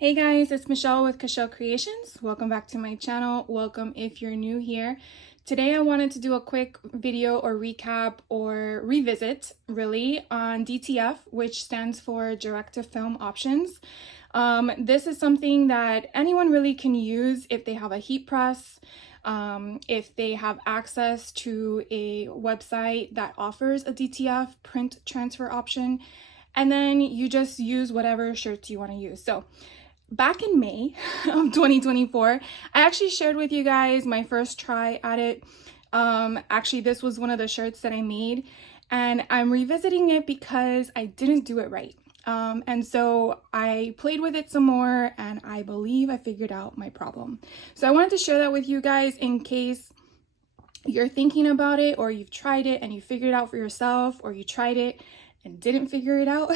Hey guys, it's Michelle with Cashel Creations. Welcome back to my channel. Welcome if you're new here. Today I wanted to do a quick video or recap or revisit really on DTF, which stands for Direct to Film Options. This is something that anyone really can use if they have a heat press, if they have access to a website that offers a DTF print transfer option, and then you just use whatever shirts you want to use. So back in May of 2024, I actually shared with you guys my first try at it. Actually, this was one of the shirts that I made, and I'm revisiting it because I didn't do it right. And so I played with it some more, and I believe I figured out my problem. So I wanted to share that with you guys in case you're thinking about it, or you've tried it and you figured it out for yourself, or you tried it and didn't figure it out.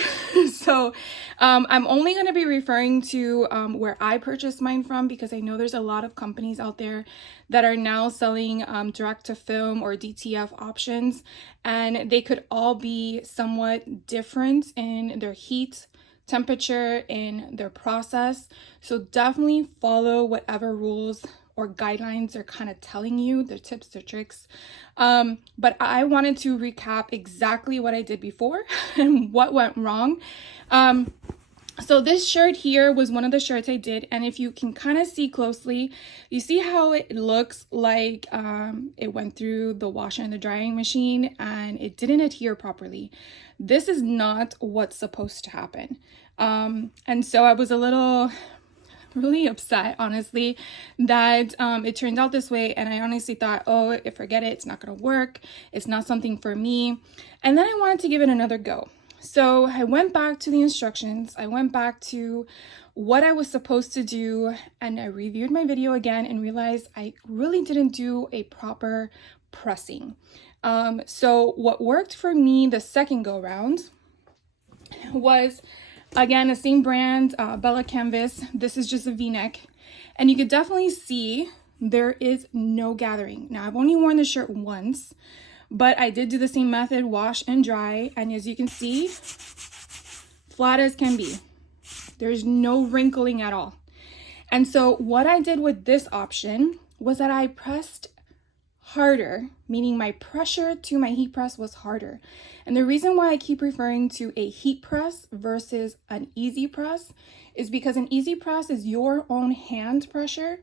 So I'm only going to be referring to where I purchased mine from, because I know there's a lot of companies out there that are now selling direct to film or DTF options, and they could all be somewhat different in their heat, temperature, in their process. So definitely follow whatever rules or guidelines are kind of telling you, their tips, their tricks. But I wanted to recap exactly what I did before and what went wrong. So this shirt here was one of the shirts I did, and if you can kind of see closely, you see how it looks like it went through the washer and the drying machine and it didn't adhere properly. This is not what's supposed to happen. And so I was a little really upset, honestly, that it turned out this way. And I honestly thought, oh, forget it, it's not gonna work, it's not something for me. And then I wanted to give it another go. So I went back to the instructions, I went back to what I was supposed to do, and I reviewed my video again and realized I really didn't do a proper pressing. So what worked for me the second go round was, again, the same brand, Bella Canvas. This is just a v-neck, and you could definitely see there is no gathering. Now, I've only worn the shirt once, but I did do the same method, wash and dry, and as you can see, flat as can be. There's no wrinkling at all. And so what I did with this option was that I pressed harder, meaning my pressure to my heat press was harder. And the reason why I keep referring to a heat press versus an easy press is because an easy press is your own hand pressure.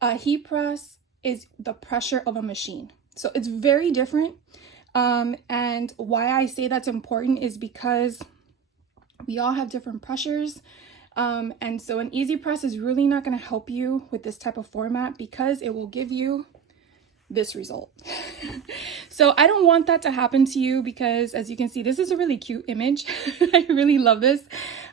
A heat press is the pressure of a machine. So it's very different. And why I say that's important is because we all have different pressures. And so an easy press is really not going to help you with this type of format, because it will give you this result. So I don't want that to happen to you, because as you can see, this is a really cute image. I really love this.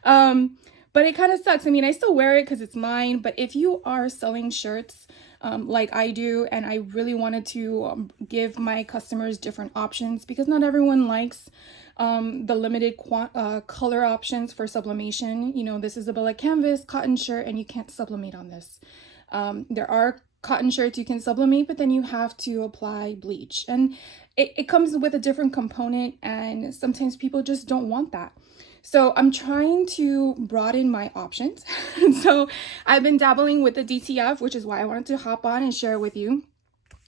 But it kind of sucks. I mean, I still wear it because it's mine, but if you are selling shirts like I do, and I really wanted to give my customers different options, because not everyone likes the limited color options for sublimation. You know, this is a Bella Canvas cotton shirt, and you can't sublimate on this. There are cotton shirts you can sublimate, but then you have to apply bleach, and it comes with a different component, and sometimes people just don't want that. So I'm trying to broaden my options. So I've been dabbling with the DTF, which is why I wanted to hop on and share with you,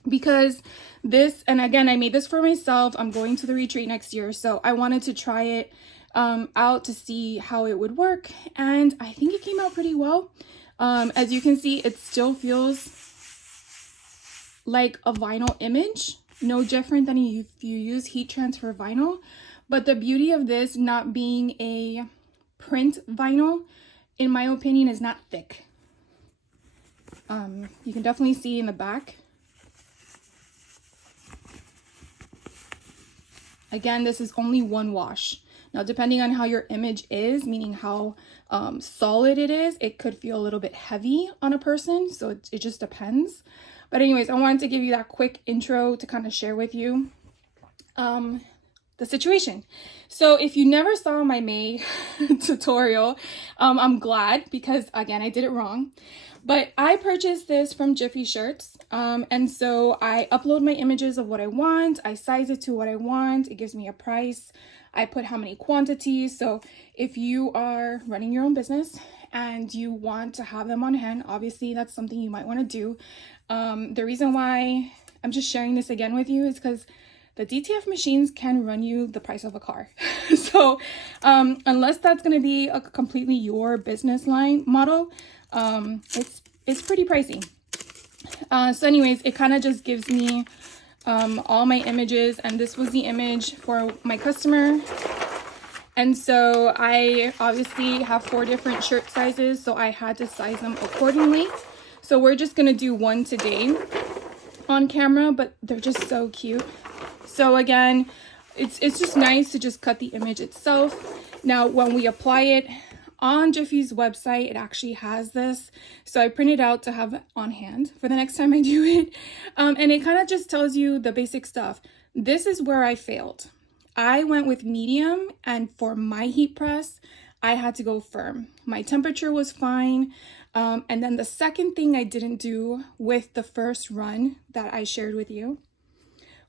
because this, and again, I made this for myself. I'm going to the retreat next year, so I wanted to try it out to see how it would work, and I think it came out pretty well. As you can see, it still feels like a vinyl image, no different than if you use heat transfer vinyl. But the beauty of this not being a print vinyl, in my opinion, is not thick. You can definitely see in the back. Again, this is only one wash. Now, depending on how your image is, meaning how solid it is, it could feel a little bit heavy on a person. So it just depends. But anyways, I wanted to give you that quick intro to kind of share with you the situation. So if you never saw my May tutorial, I'm glad, because again, I did it wrong. But I purchased this from Jiffy Shirts. And so I upload my images of what I want. I size it to what I want. It gives me a price. I put how many quantities. So if you are running your own business and you want to have them on hand, obviously that's something you might want to do. The reason why I'm just sharing this again with you is because the DTF machines can run you the price of a car. So unless that's going to be a completely your business line model, it's pretty pricey. So anyways, it kind of just gives me all my images, and this was the image for my customer. And so I obviously have 4 different shirt sizes, so I had to size them accordingly. So we're just gonna do one today on camera, but they're just so cute. So again, it's just nice to just cut the image itself. Now, when we apply it on Jiffy's website, it actually has this. So I printed out to have on hand for the next time I do it. And it kind of just tells you the basic stuff. This is where I failed. I went with medium, and for my heat press, I had to go firm. My temperature was fine. And then the second thing I didn't do with the first run that I shared with you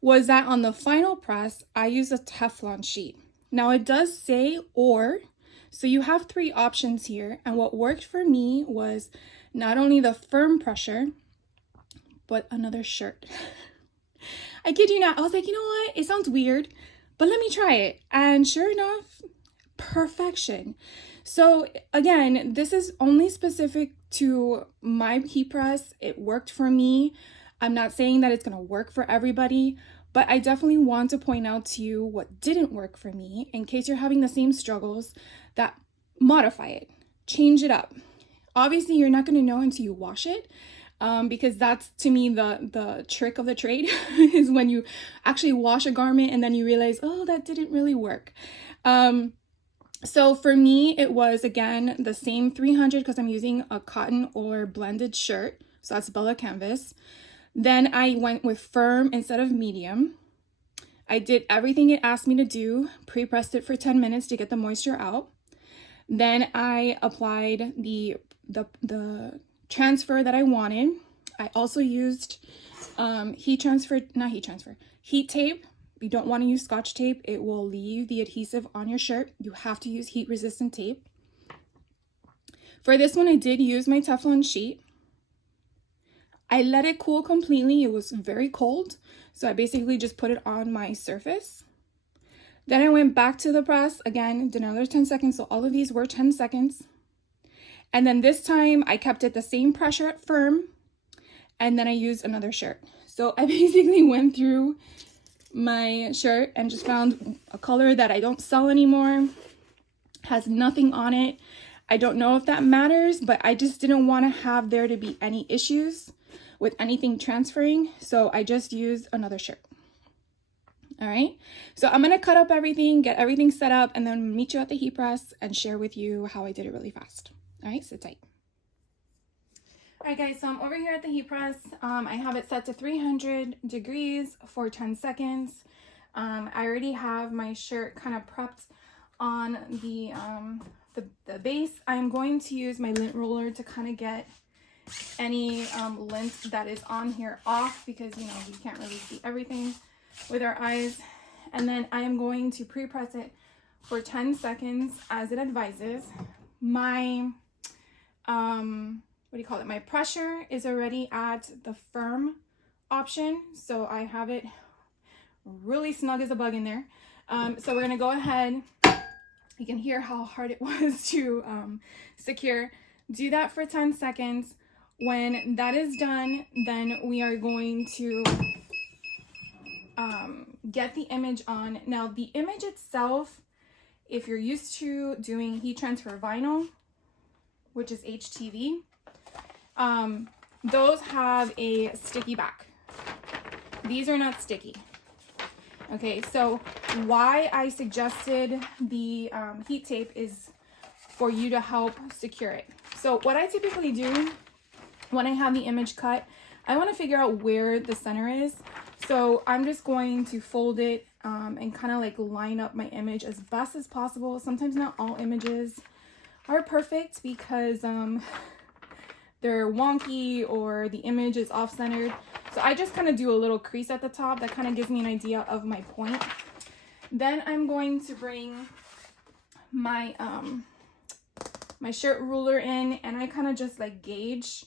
was that on the final press, I used a Teflon sheet. Now it does say or, so you have 3 options here. And what worked for me was not only the firm pressure, but another shirt. I kid you not, I was like, you know what? It sounds weird, but let me try it. And sure enough, perfection. So again, this is only specific to my heat press. It worked for me. I'm not saying that it's going to work for everybody, but I definitely want to point out to you what didn't work for me in case you're having the same struggles. That modify it, change it up. Obviously, you're not going to know until you wash it. Because that's, to me, the trick of the trade is when you actually wash a garment and then you realize, oh, that didn't really work. So for me, it was, again, the same 300 because I'm using a cotton or blended shirt. So that's Bella Canvas. Then I went with firm instead of medium. I did everything it asked me to do, pre-pressed it for 10 minutes to get the moisture out. Then I applied the transfer that I wanted. I also used heat tape. You don't want to use Scotch tape. It will leave the adhesive on your shirt. You have to use heat resistant tape. For this one, I did use my Teflon sheet. I let it cool completely. It was very cold. So I basically just put it on my surface. Then I went back to the press again, did another 10 seconds. So all of these were 10 seconds. And then this time I kept it the same pressure at firm, and then I used another shirt. So I basically went through my shirt and just found a color that I don't sell anymore, has nothing on it. I don't know if that matters, but I just didn't want to have there to be any issues with anything transferring. So I just used another shirt. All right. So I'm going to cut up everything, get everything set up, and then meet you at the heat press and share with you how I did it really fast. All right, sit tight. All right, guys, so I'm over here at the heat press. I have it set to 300 degrees for 10 seconds. I already have my shirt kind of prepped on the base. I'm going to use my lint roller to kind of get any lint that is on here off because, you know, we can't really see everything with our eyes. And then I am going to pre-press it for 10 seconds as it advises. My my pressure is already at the firm option, so I have it really snug as a bug in there. So we're gonna go ahead. You can hear how hard it was to secure. Do that for 10 seconds. When that is done, then we are going to get the image on. Now the image itself, if you're used to doing heat transfer vinyl, which is HTV, those have a sticky back. These are not sticky. Okay, so why I suggested the heat tape is for you to help secure it. So what I typically do when I have the image cut, I want to figure out where the center is. So I'm just going to fold it and kind of like line up my image as best as possible. Sometimes not all images are perfect because they're wonky or the image is off-centered. So I just kind of do a little crease at the top that kind of gives me an idea of my point. Then I'm going to bring my my shirt ruler in, and I kind of just like gauge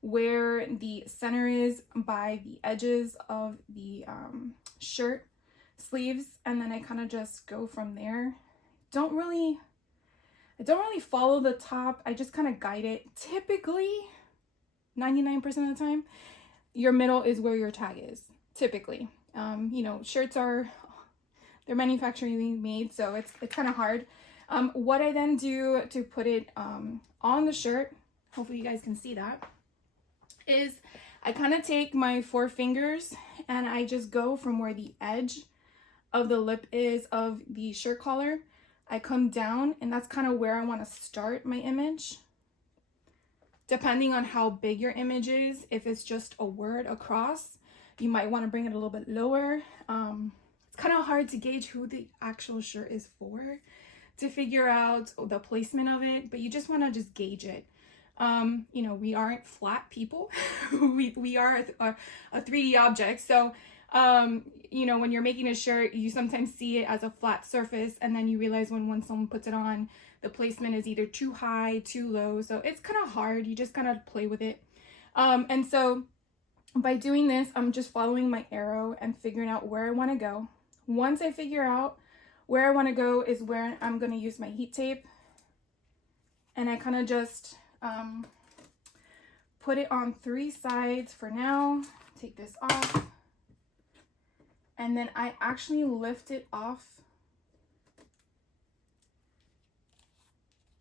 where the center is by the edges of the shirt sleeves, and then I kind of just go from there. I don't really follow the top. I just kind of guide it. Typically 99% of the time your middle is where your tag is, typically. You know, shirts they're manufacturing made, so it's kind of hard. What I then do to put it on the shirt, hopefully you guys can see that, is I kind of take my 4 fingers and I just go from where the edge of the lip is of the shirt collar. I come down, and that's kind of where I want to start my image. Depending on how big your image is, if it's just a word across, you might want to bring it a little bit lower. It's kind of hard to gauge who the actual shirt is for, to figure out the placement of it, but you just want to just gauge it. You know, we aren't flat people. we are a 3D object. So, you know, when you're making a shirt, you sometimes see it as a flat surface, and then you realize when someone puts it on, the placement is either too high, too low. So it's kind of hard. You just kind of play with it. And so by doing this, I'm just following my arrow and figuring out where I want to go. Once I figure out where I want to go is where I'm going to use my heat tape. And I kind of just put it on 3 sides for now. Take this off. And then I actually lift it off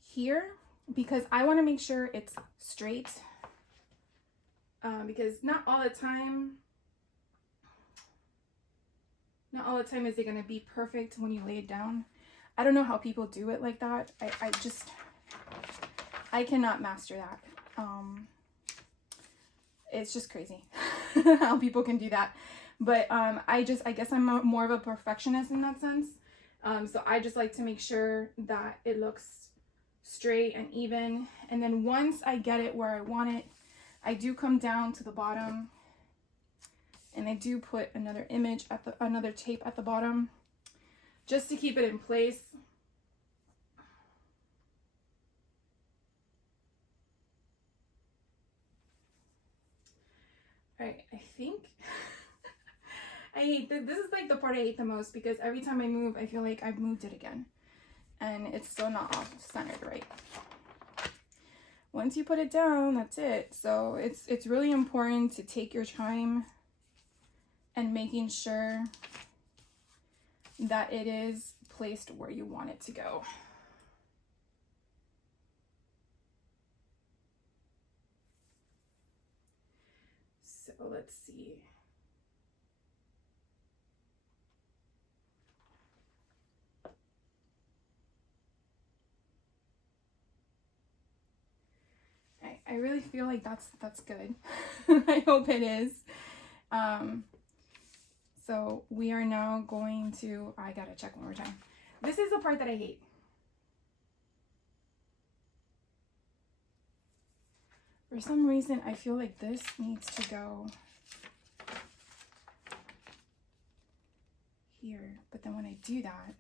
here because I want to make sure it's straight. Because not all the time is it going to be perfect when you lay it down. I don't know how people do it like that. I cannot master that. It's just crazy how people can do that. But I guess I'm more of a perfectionist in that sense. So I just like to make sure that it looks straight and even. And then once I get it where I want it, I do come down to the bottom, and I do put another image another tape at the bottom just to keep it in place. All right, I think I hate this is like the part I hate the most, because every time I move, I feel like I've moved it again, and it's still not off centered right. Once you put it down, that's it. So it's really important to take your time and making sure that it is placed where you want it to go. So let's see. I really feel like that's good. I hope it is. So we are now going to, I gotta check one more time. This is the part that I hate. For some reason, I feel like this needs to go here. But then when I do that,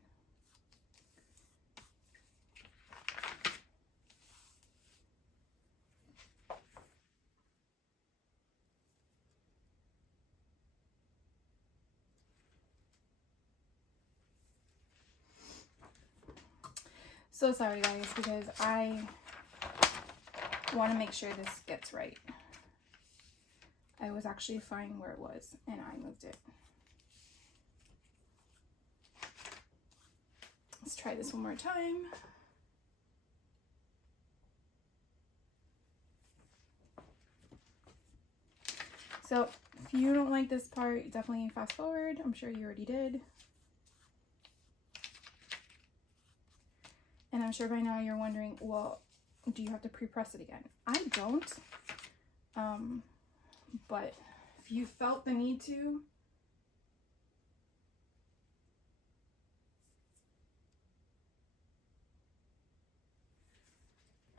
so sorry guys, because I want to make sure this gets right. I was actually fine where it was, and I moved it. Let's try this one more time. So if you don't like this part, definitely fast forward. I'm sure you already did. And I'm sure by now you're wondering, well, do you have to pre-press it again? I don't. But if you felt the need to,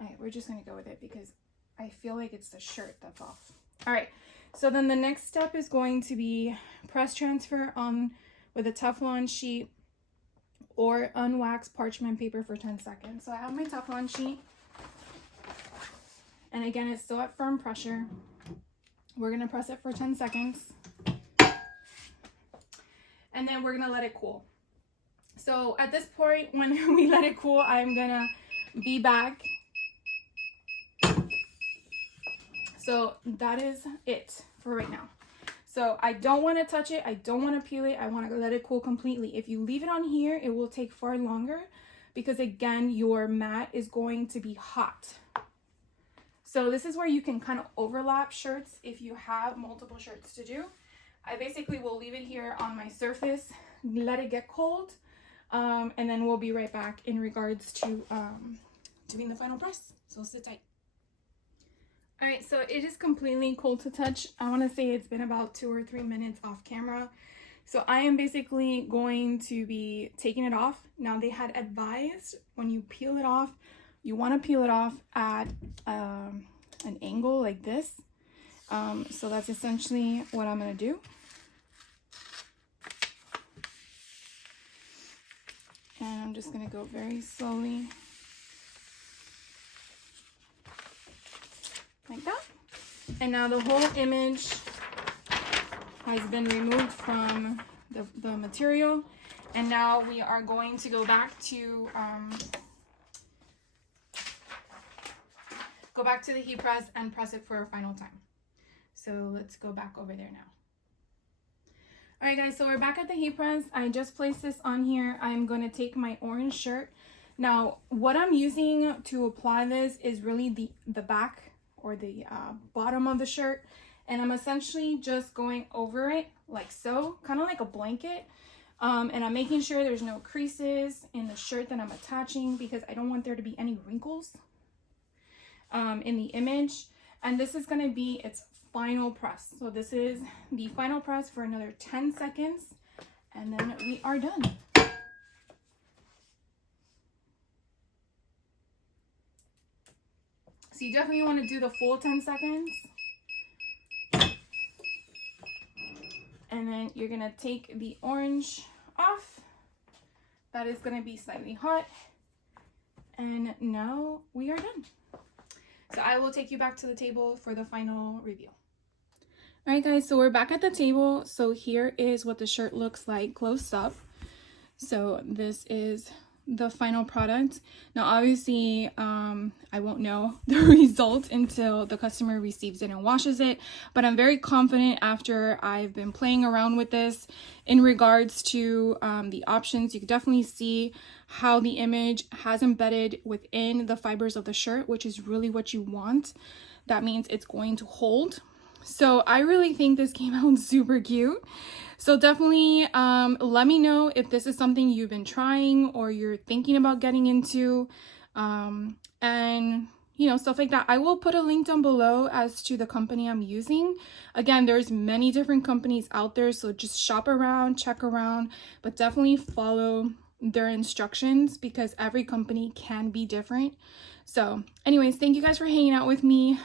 all right, we're just gonna go with it because I feel like it's the shirt that's off. All right, so then the next step is going to be press transfer on with a Teflon sheet or unwaxed parchment paper for 10 seconds. So I have my Teflon sheet. And again, it's still at firm pressure. We're gonna press it for 10 seconds. And then we're gonna let it cool. So at this point, when we let it cool, I'm gonna be back. So that is it for right now. So I don't want to touch it. I don't want to peel it. I want to let it cool completely. If you leave it on here, it will take far longer because again, your mat is going to be hot. So this is where you can kind of overlap shirts if you have multiple shirts to do. I basically will leave it here on my surface, let it get cold, and then we'll be right back in regards to doing the final press. So sit tight. All right, so it is completely cold to touch. I want to say it's been about 2 or 3 minutes off camera. So I am basically going to be taking it off. Now they had advised when you peel it off, you want to peel it off at an angle like this. So that's essentially what I'm going to do. And I'm just going to go very slowly. Like that. And now the whole image has been removed from the material. And now we are going to go back to the heat press and press it for a final time. So let's go back over there now. All right, guys, so we're back at the heat press. I just placed this on here. I'm going to take my orange shirt. Now, what I'm using to apply this is really the back or the bottom of the shirt. And I'm essentially just going over it like so, kind of like a blanket. And I'm making sure there's no creases in the shirt that I'm attaching because I don't want there to be any wrinkles in the image. And this is going to be its final press. So this is the final press for another 10 seconds and then we are done. So you definitely want to do the full 10 seconds. And then you're going to take the orange off. That is going to be slightly hot. And now we are done. So I will take you back to the table for the final review. All right, guys, so we're back at the table. So here is what the shirt looks like close up. So this is the final product. Now obviously I won't know the result until the customer receives it and washes it, but I'm very confident after I've been playing around with this in regards to the options. You can definitely see how the image has embedded within the fibers of the shirt, which is really what you want. That means it's going to hold. So I really think this came out super cute. So definitely let me know if this is something you've been trying or you're thinking about getting into, and you know, stuff like that. I will put a link down below as to the company I'm using. Again, there's many different companies out there, so just shop around, check around, but definitely follow their instructions because every company can be different. So anyways, thank you guys for hanging out with me.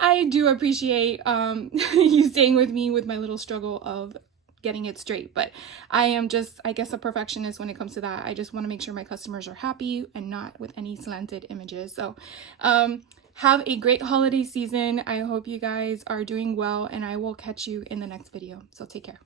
I do appreciate you staying with me with my little struggle of getting it straight, but I am just, I guess, a perfectionist when it comes to that. I just want to make sure my customers are happy and not with any slanted images. So have a great holiday season. I hope you guys are doing well and I will catch you in the next video. So take care.